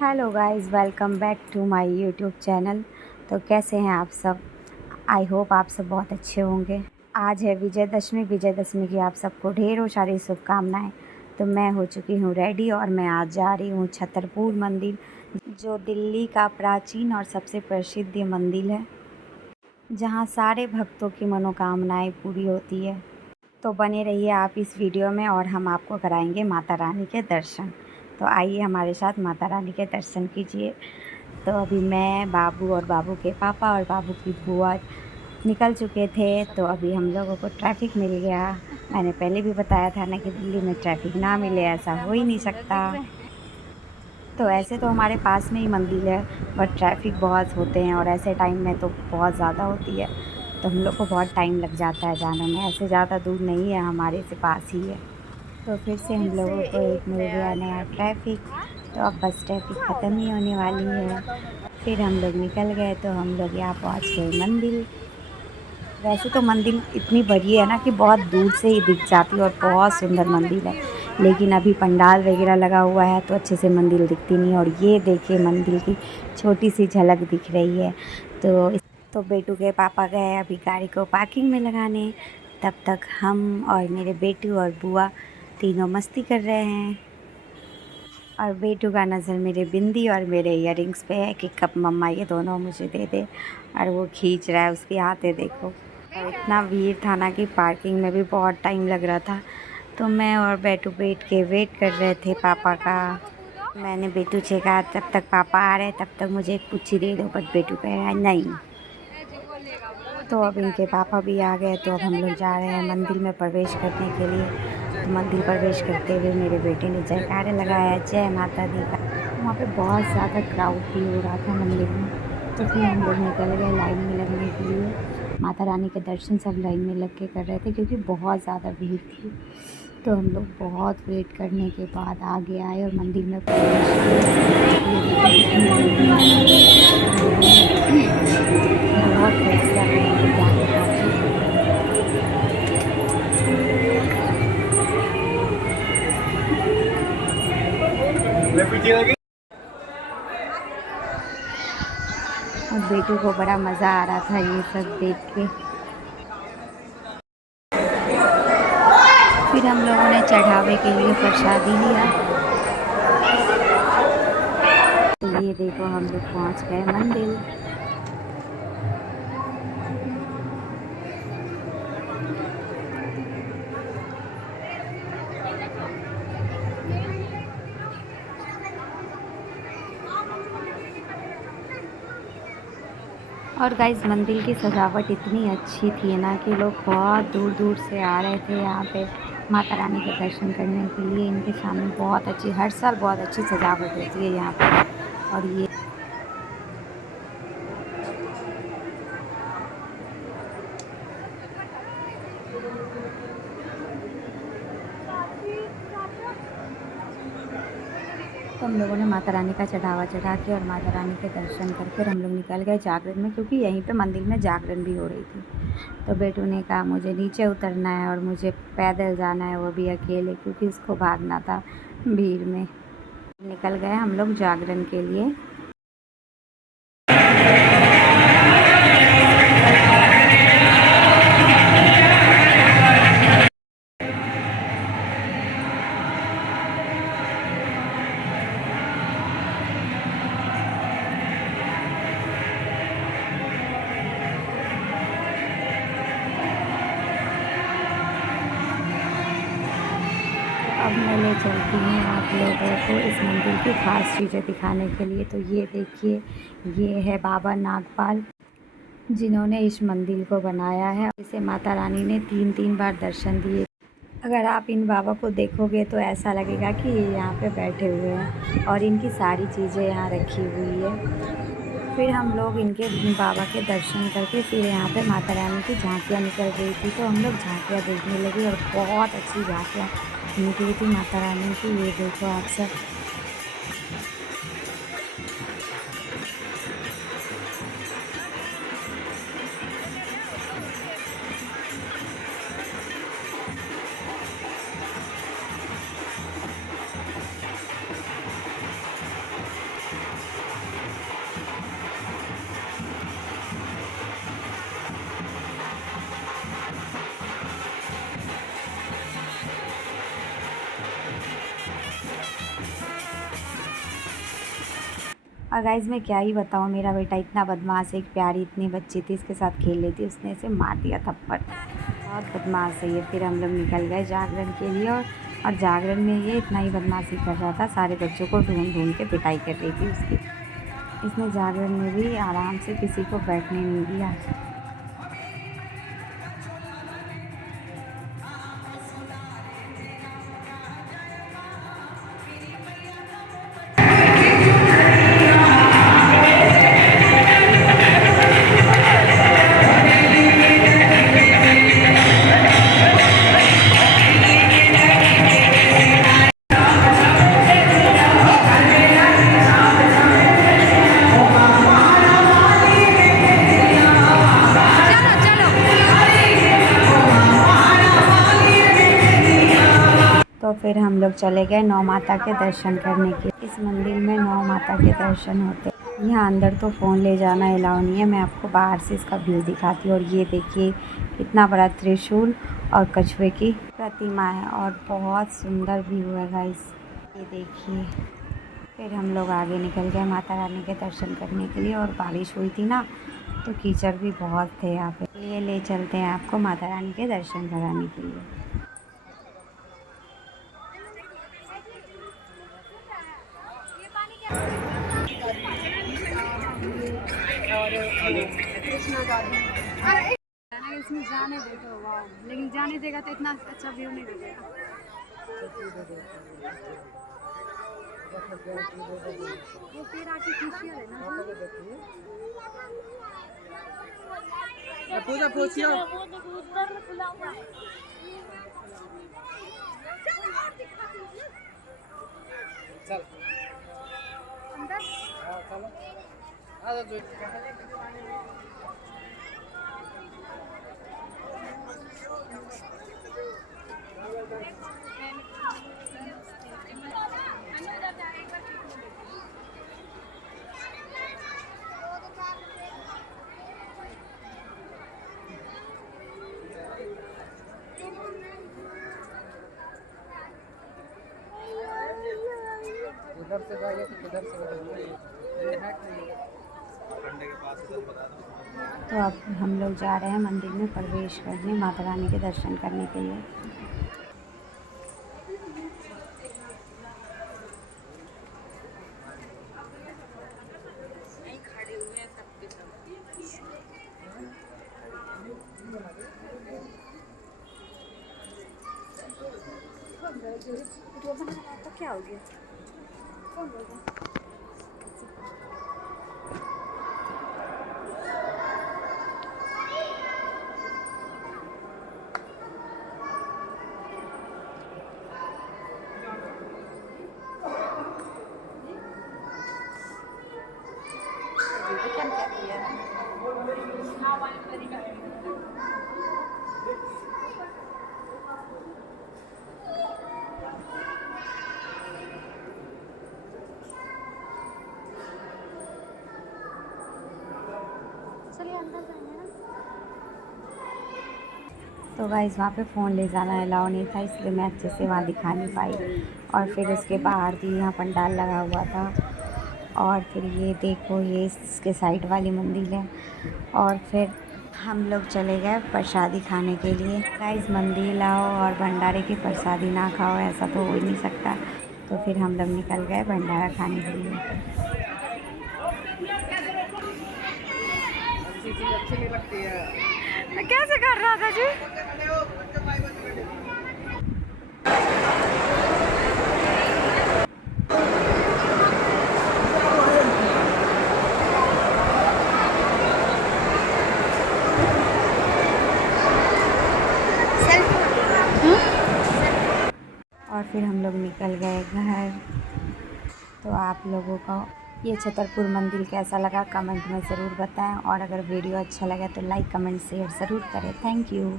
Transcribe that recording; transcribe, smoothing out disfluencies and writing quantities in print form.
Hello guys, welcome back to my YouTube channel. तो कैसे हैं आप सब? आई होप आप सब बहुत अच्छे होंगे। आज है विजयदशमी की आप सबको ढेरों सारी शुभकामनाएं। तो मैं हो चुकी हूँ रेडी और मैं आज जा रही हूँ छतरपुर मंदिर, जो दिल्ली का प्राचीन और सबसे प्रसिद्ध मंदिर है, जहाँ सारे भक्तों की मनोकामनाएं पूरी होती है। तो बने रहिए आप इस वीडियो में और हम आपको कराएंगे माता रानी के दर्शन। तो आइए हमारे साथ माता रानी के दर्शन कीजिए। तो अभी मैं, बाबू और बाबू के पापा और बाबू की बुआ निकल चुके थे। तो अभी हम लोगों को ट्रैफिक मिल गया। मैंने पहले भी बताया था ना कि दिल्ली में ट्रैफिक ना मिले ऐसा हो ही नहीं सकता। तो ऐसे तो हमारे पास में ही मंदिर है, पर ट्रैफिक बहुत होते हैं और ऐसे टाइम में तो बहुत ज़्यादा होती है। तो हम लोग को बहुत टाइम लग जाता है जाने में। ऐसे ज़्यादा दूर नहीं है, हमारे से पास ही है। तो फिर से हम लोगों को एक मिल गया नया ट्रैफिक। तो अब बस ट्रैफिक ख़त्म ही होने वाली है। फिर हम लोग निकल गए। तो हम लोग यहाँ पहुँच गए मंदिर। वैसे तो मंदिर इतनी बड़ी है ना कि बहुत दूर से ही दिख जाती है और बहुत सुंदर मंदिर है। लेकिन अभी पंडाल वगैरह लगा हुआ है तो अच्छे से मंदिर दिखती नहीं है। और ये देखिए मंदिर की छोटी सी झलक दिख रही है। तो बेटू के पापा गए अभी गाड़ी को पार्किंग में लगाने। तब तक हम और मेरे बेटू और बुआ तीनों मस्ती कर रहे हैं। और बेटू का नज़र मेरे बिंदी और मेरे इयररिंग्स पे है कि कब मम्मा ये दोनों मुझे दे दे। और वो खींच रहा है, उसकी हाथे देखो। और इतना भीड़ था ना कि पार्किंग में भी बहुत टाइम लग रहा था। तो मैं और बेटू बैठ के वेट कर रहे थे पापा का। मैंने बेटू से कहा तब तक पापा आ रहे, तब तक मुझे एक पुच्छी दे दो, बट बेटू कह रहा है नहीं। तो अब इनके पापा भी आ गए। तो अब हम लोग जा रहे हैं मंदिर में प्रवेश करने के लिए। तो मंदिर प्रवेश करते हुए मेरे बेटे ने जयकारे लगाया, जय माता दी का। वहाँ पे बहुत ज़्यादा क्राउड भी हो रहा था मंदिर में। तो फिर हम लोग निकल गए लाइन में लगने के लिए। माता रानी के दर्शन सब लाइन में लग के कर रहे थे क्योंकि बहुत ज़्यादा भीड़ थी। तो हम लोग बहुत वेट करने के बाद आगे आए और मंदिर में प्रवेश किया। बहुत लेट किया फिर हम लोग जाके पहुँचे। और बेटू को बड़ा मज़ा आ रहा था ये सब देख के। फिर हम लोगों ने चढ़ावे के लिए प्रसादी लिया। तो ये देखो हम लोग पहुंच गए मंदिर। और गाइस मंदिर की सजावट इतनी अच्छी थी ना कि लोग बहुत दूर दूर से आ रहे थे यहाँ पे माता रानी के दर्शन करने के लिए। इनके सामने बहुत अच्छी, हर साल बहुत अच्छी सजावट होती है यहाँ पे। और ये तो हम लोगों ने माता रानी का चढ़ावा चढ़ा के और माता रानी के दर्शन करके हम लोग निकल गए जागरण में, क्योंकि यहीं पे मंदिर में जागरण भी हो रही थी। तो बेटू ने कहा मुझे नीचे उतरना है और मुझे पैदल जाना है, वो भी अकेले, क्योंकि उसको भागना था भीड़ में। निकल गए हम लोग जागरण के लिए। अब मैं ले चलती हूँ आप लोगों को इस मंदिर की खास चीज़ें दिखाने के लिए। तो ये देखिए, ये है बाबा नागपाल, जिन्होंने इस मंदिर को बनाया है। इसे माता रानी ने 3 बार दर्शन दिए। अगर आप इन बाबा को देखोगे तो ऐसा लगेगा कि ये यहाँ पे बैठे हुए हैं और इनकी सारी चीज़ें यहाँ रखी हुई है। फिर हम लोग इनके बाबा के दर्शन करके फिर यहाँ पे माता रानी की झांकियाँ निकल रही थी। तो हम लोग झांकियाँ देखने लगे और बहुत अच्छी झांकियाँ निकली थी माता रानी की। ये देखो आप सब। और गाइज़ मैं क्या ही बताऊँ, मेरा बेटा इतना बदमाश है, एक प्यारी इतनी बच्ची थी इसके साथ खेल रही थी, उसने इसे मार दिया थप्पड़। बहुत बदमाश है ये। फिर हम लोग निकल गए जागरण के लिए और जागरण में ये इतना ही बदमाशी कर रहा था, सारे बच्चों को ढूंढ ढूंढ के पिटाई कर रही थी उसकी। इसने जागरण में भी आराम से किसी को बैठने नहीं दिया। तो फिर हम लोग चले गए नौ माता के दर्शन करने के। इस मंदिर में नौ माता के दर्शन होते हैं। यहाँ अंदर तो फ़ोन ले जाना अलाउ नहीं है। मैं आपको बाहर से इसका व्यू दिखाती हूँ। और ये देखिए कितना बड़ा त्रिशूल और कछुए की प्रतिमा है और बहुत सुंदर व्यू है गाइस, ये देखिए। फिर हम लोग आगे निकल गए माता रानी के दर्शन करने के लिए। और बारिश हुई थी ना, तो कीचड़ भी बहुत थे यहाँ पे। ये ले चलते हैं आपको माता रानी के दर्शन कराने के लिए। इसमें जाने दे तो वाह, लेकिन जाने देगा तो इतना अच्छा व्यू नहीं देगा। वो फिर आर्टिफिशियल है ना। पूजा पूछियो। चल अंदर चलो आ जाओ। इधर से जाइए तो किधर से तो अब हम लोग जा रहे हैं मंदिर में प्रवेश करने, माता रानी के दर्शन करने के लिए। तो क्या हो गया? कौन बोल रहा? चलिए अंदर जाएंगे ना। तो गाइस वहाँ पे फ़ोन ले जाना अलाउ नहीं था, इसलिए मैं अच्छे से वहाँ दिखा नहीं पाई। और फिर उसके बाहर भी यहाँ पंडाल लगा हुआ था। और फिर ये देखो, ये इसके साइड वाली मंदिर है। और फिर हम लोग चले गए प्रसादी खाने के लिए। गाइस मंदिर लाओ और भंडारे की प्रसादी ना खाओ, ऐसा तो हो ही नहीं सकता। तो फिर हम लोग निकल गए भंडारा खाने के लिए। अच्छी नहीं लगती है। कैसे कर रहा था जी? और फिर हम लोग निकल गए घर। तो आप लोगों को ये छतरपुर मंदिर कैसा लगा कमेंट में ज़रूर बताएं। और अगर वीडियो अच्छा लगा तो लाइक कमेंट शेयर ज़रूर करें। Thank you.